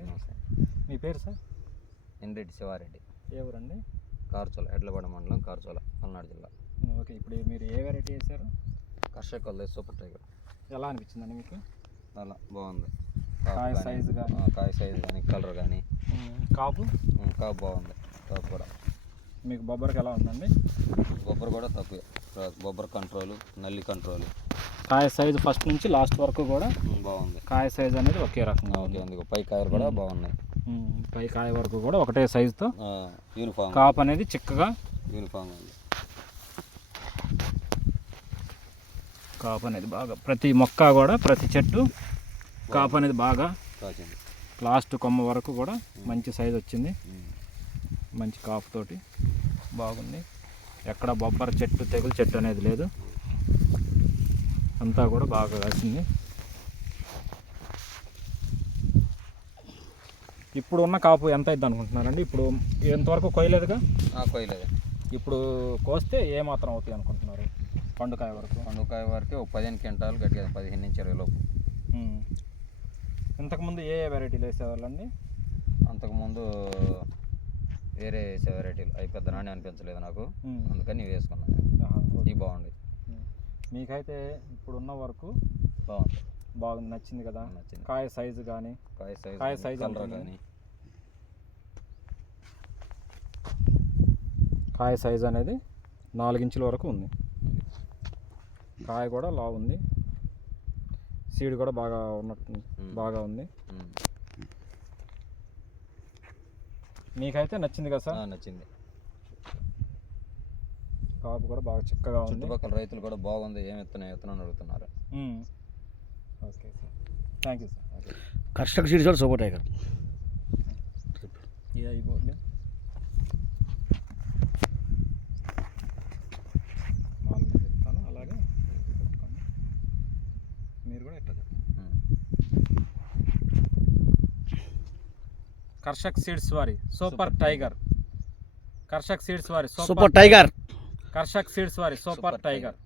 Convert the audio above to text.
అండి. మీ పేరు సార్? ఇంద్రెడ్డి శివారెడ్డి. ఏ ఊరండి? కార్చోల, ఎడ్లగొండ మండలం, కార్చోల, పల్నాడు జిల్లా. ఓకే, ఇప్పుడు మీరు ఏ వెరైటీ వేసారు? కర్షకులది సూపర్ టైగర్. ఎలా అనిపించిందండి మీకు? చాలా బాగుంది. కాయ సైజు కానీ, కాయ సైజు కానీ, కలర్ కానీ, కాపు కాపు బాగుంది. కాపు కూడా మీకు బొబ్బరికి ఎలా ఉందండి? బొబ్బరు కూడా తక్కువే. బొబ్బర్ కంట్రోల్, నల్లి కంట్రోల్. కాయ సైజు ఫస్ట్ నుంచి లాస్ట్ వరకు కూడా బాగుంది. కాయ సైజు అనేది ఒకే రకంగా ఓకే ఉంది. పై కాయలు కూడా బాగున్నాయి. పై కాయ వరకు కూడా ఒకటే సైజుతో యూనిఫామ్. కాపు అనేది చిక్కగా యూనిఫామ్ ఉంది. కాపు అనేది బాగా ప్రతి మొక్క కూడా ప్రతి చెట్టు కాపు అనేది బాగా కాచింది. లాస్ట్ కొమ్మ వరకు కూడా మంచి సైజు వచ్చింది. మంచి కాపుతోటి బాగుంది. ఎక్కడ బొబ్బర చెట్టు, తెగులు చెట్టు అనేది లేదు. అంతా కూడా బాగా కాసింది. ఇప్పుడు ఉన్న కాపు ఎంత అవుతుంది అనుకుంటున్నారండి? ఇప్పుడు ఎంతవరకు కొయ్యలేదుగా? కొయ్యలేదు. ఇప్పుడు కోస్తే ఏ మాత్రం అవుతాయి అనుకుంటున్నారు? పండుకాయ వరకు? పండుకాయ వరకు 15 క్వింటాలు గట్టిగా, 15 నుంచి 20 లోపు. ఇంతకుముందు ఏ వెరైటీలు వేసేవాళ్ళండి? అంతకుముందు వేరే వేసే వెరైటీలు అవి పెద్ద నాణ్యం అనిపించలేదు నాకు, అందుకని ఇవి వేసుకున్నాను. ఇవి బాగుంది. మీకైతే ఇప్పుడున్న వరకు బాగుంది, నచ్చింది కదా? నచ్చింది. కాయ సైజు కానీ, కాయ సైజు కలర్ కానీ, కాయ సైజు అనేది 4 ఇంచుల వరకు ఉంది. కాయ కూడా లావు ఉంది. సీడ్ కూడా బాగా ఉన్నట్టు బాగా ఉంది. మీకైతే నచ్చింది కదా సార్? నచ్చింది. కాపు కూడా బాగా చిక్కగా ఉంది. చుట్టుపక్కల రైతులు కూడా బాగుంది, ఏమి విత్తనం అడుగుతున్నారు. Okay sir, thank you sir. కర్షక సీడ్స్ కూడా సూపర్ టైగర్. ఈ బోర్డు చెప్తాను, అలాగే మీరు కూడా ఎట్లా చెప్తాను. కర్షక్ సీడ్స్ వారి సూపర్ టైగర్. కర్షక్ సీడ్స్ వారి సూపర్ టైగర్. కర్షక్ సీడ్స్ వారి సూపర్ టైగర్.